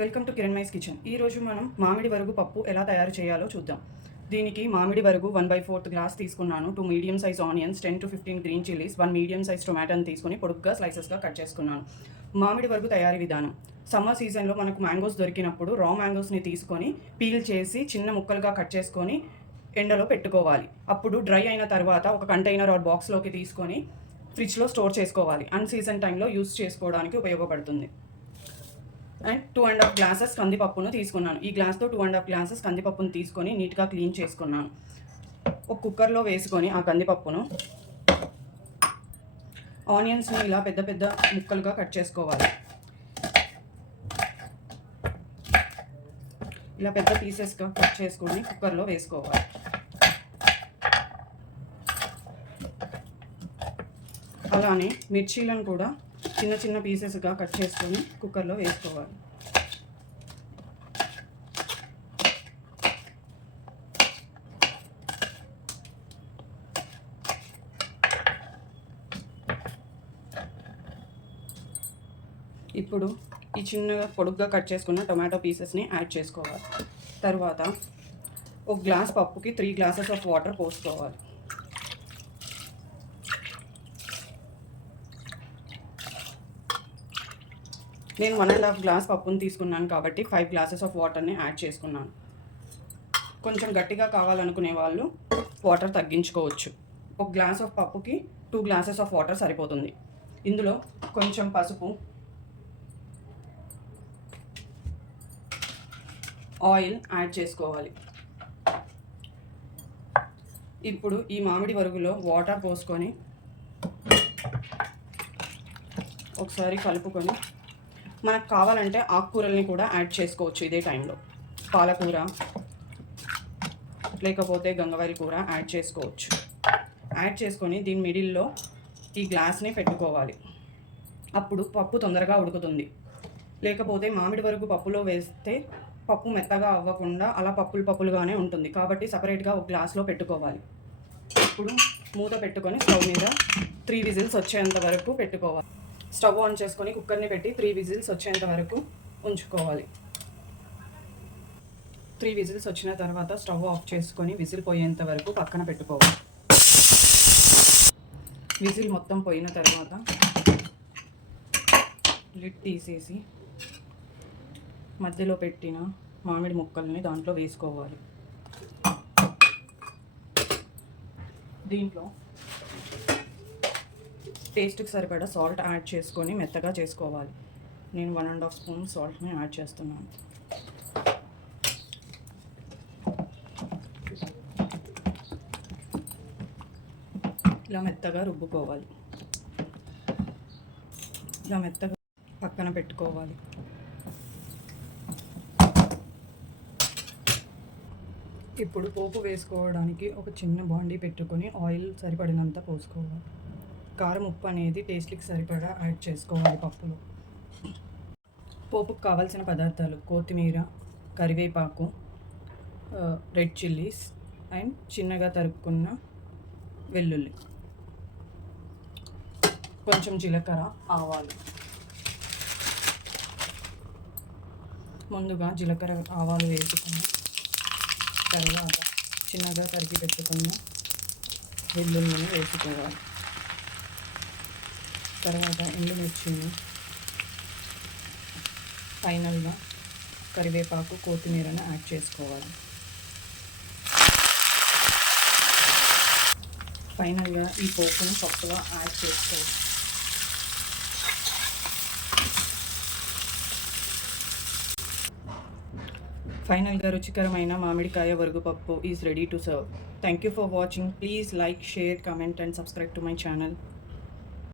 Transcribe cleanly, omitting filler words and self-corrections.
Welcome to Kiranmai's kitchen. ఈరోజు మనం మామిడి వరుగు పప్పు ఎలా తయారు చేయాలో చూద్దాం. దీనికి మామిడి వరుగు 1/4 గ్లాస్ తీసుకున్నాను. 2 medium size onions, 10 to 15 green chillies, 1 medium size టొమాటోని తీసుకొని పొడుగ్గా స్లైసెస్గా కట్ చేసుకున్నాను. మామిడి వరుగు తయారీ విధానం: సమ్మర్ సీజన్లో మనకు మ్యాంగోస్ దొరికినప్పుడు రా మ్యాంగోస్ని తీసుకొని పీల్ చేసి చిన్న ముక్కలుగా కట్ చేసుకొని ఎండలో పెట్టుకోవాలి. అప్పుడు డ్రై అయిన తర్వాత ఒక కంటైనర్ ఆర్ బాక్స్లోకి తీసుకొని ఫ్రిడ్జ్లో స్టోర్ చేసుకోవాలి. అన్సీజన్ టైంలో యూస్ చేసుకోవడానికి ఉపయోగపడుతుంది. అండ్ 2.5 గ్లాసెస్ కందిపప్పును తీసుకున్నాను. ఈ గ్లాస్తో 2.5 గ్లాసెస్ కందిపప్పును తీసుకొని నీట్గా క్లీన్ చేసుకున్నాను. ఒక కుక్కర్లో వేసుకొని ఆ కందిపప్పును ఆనియన్స్ని ఇలా పెద్ద పెద్ద ముక్కలుగా కట్ చేసుకోవాలి. ఇలా పెద్ద పీసెస్గా కట్ చేసుకొని కుక్కర్లో వేసుకోవాలి. అలానే మిర్చీలను కూడా చిన్న చిన్న పీసెస్గా కట్ చేసుకొని కుక్కర్లో వేసుకోవాలి. ఇప్పుడు ఈ చిన్నగా పొడుగ్గా కట్ చేసుకున్న టొమాటో పీసెస్ని యాడ్ చేసుకోవాలి. తర్వాత ఒక గ్లాస్ పప్పుకి 3 గ్లాసెస్ ఆఫ్ వాటర్ పోసుకోవాలి. నేను 1.5 గ్లాస్ పప్పును తీసుకున్నాను కాబట్టి 5 గ్లాసెస్ ఆఫ్ వాటర్ని యాడ్ చేసుకున్నాను. కొంచెం గట్టిగా కావాలనుకునే వాళ్ళు వాటర్ తగ్గించుకోవచ్చు. ఒక గ్లాస్ ఆఫ్ పప్పుకి 2 గ్లాసెస్ ఆఫ్ వాటర్ సరిపోతుంది. ఇందులో కొంచెం పసుపు, ఆయిల్ యాడ్ చేసుకోవాలి. ఇప్పుడు ఈ మామిడి వరుగులో వాటర్ పోసుకొని ఒకసారి కలుపుకొని మనకు కావాలంటే ఆకుకూరల్ని కూడా యాడ్ చేసుకోవచ్చు. ఇదే టైంలో పాలకూర లేకపోతే గంగవాయిల కూర యాడ్ చేసుకోవచ్చు. యాడ్ చేసుకొని దీని మిడిల్లో ఈ గ్లాస్ని పెట్టుకోవాలి. అప్పుడు పప్పు తొందరగా ఉడుకుతుంది. లేకపోతే మామిడి వరకు పప్పులో వేస్తే పప్పు మెత్తగా అవ్వకుండా అలా పప్పులుగానే ఉంటుంది. కాబట్టి సపరేట్గా ఒక గ్లాస్లో పెట్టుకోవాలి. ఇప్పుడు మూత పెట్టుకొని స్టవ్ మీద 3 విజిల్స్ వచ్చేంత వరకు పెట్టుకోవాలి. స్టవ్ ఆన్ చేసుకొని కుక్కర్ని పెట్టి 3 విజిల్స్ వచ్చేంత వరకు ఉంచుకోవాలి. 3 విజిల్స్ వచ్చిన తర్వాత స్టవ్ ఆఫ్ చేసుకొని విజిల్ పోయేంత వరకు పక్కన పెట్టుకోవాలి. విజిల్ మొత్తం పోయిన తర్వాత లిడ్ తీసేసి మధ్యలో పెట్టిన మామిడి ముక్కల్ని దాంట్లో వేసుకోవాలి. దీంట్లో టేస్ట్కి సరిపడా సాల్ట్ యాడ్ చేసుకొని మెత్తగా చేసుకోవాలి. నేను 1.5 స్పూన్ సాల్ట్ని యాడ్ చేస్తున్నాను. ఇలా మెత్తగా రుబ్బుకోవాలి. ఇలా మెత్తగా పక్కన పెట్టుకోవాలి. ఇప్పుడు పోపు వేసుకోవడానికి ఒక చిన్న బాండీ పెట్టుకొని ఆయిల్ సరిపడినంత పోసుకోవాలి. కారం, ఉప్పు అనేది టేస్ట్కి సరిపడా యాడ్ చేసుకోవాలి. పప్పులో పోపుకు కావాల్సిన పదార్థాలు: కొత్తిమీర, కరివేపాకు, రెడ్ చిల్లీస్ అండ్ చిన్నగా తరుక్కున్న వెల్లుల్లి, కొంచెం జీలకర్ర, ఆవాలు. ముందుగా జీలకర్ర, ఆవాలు వేసుకుని తర్వాత చిన్నగా తరిగి పెట్టుకున్న వెల్లుల్లిని వేసుకోవాలి. తర్వాత ఎండుమిర్చిని, ఫైనల్గా కరివేపాకు, కొత్తిమీరను యాడ్ చేసుకోవాలి. ఫైనల్గా ఈ పోపును పప్పులో యాడ్ చేసుకోవాలి. ఫైనల్గా రుచికరమైన మామిడికాయ వరుగు పప్పు is ready to serve. Thank you for watching. Please like, share, comment and subscribe to my channel.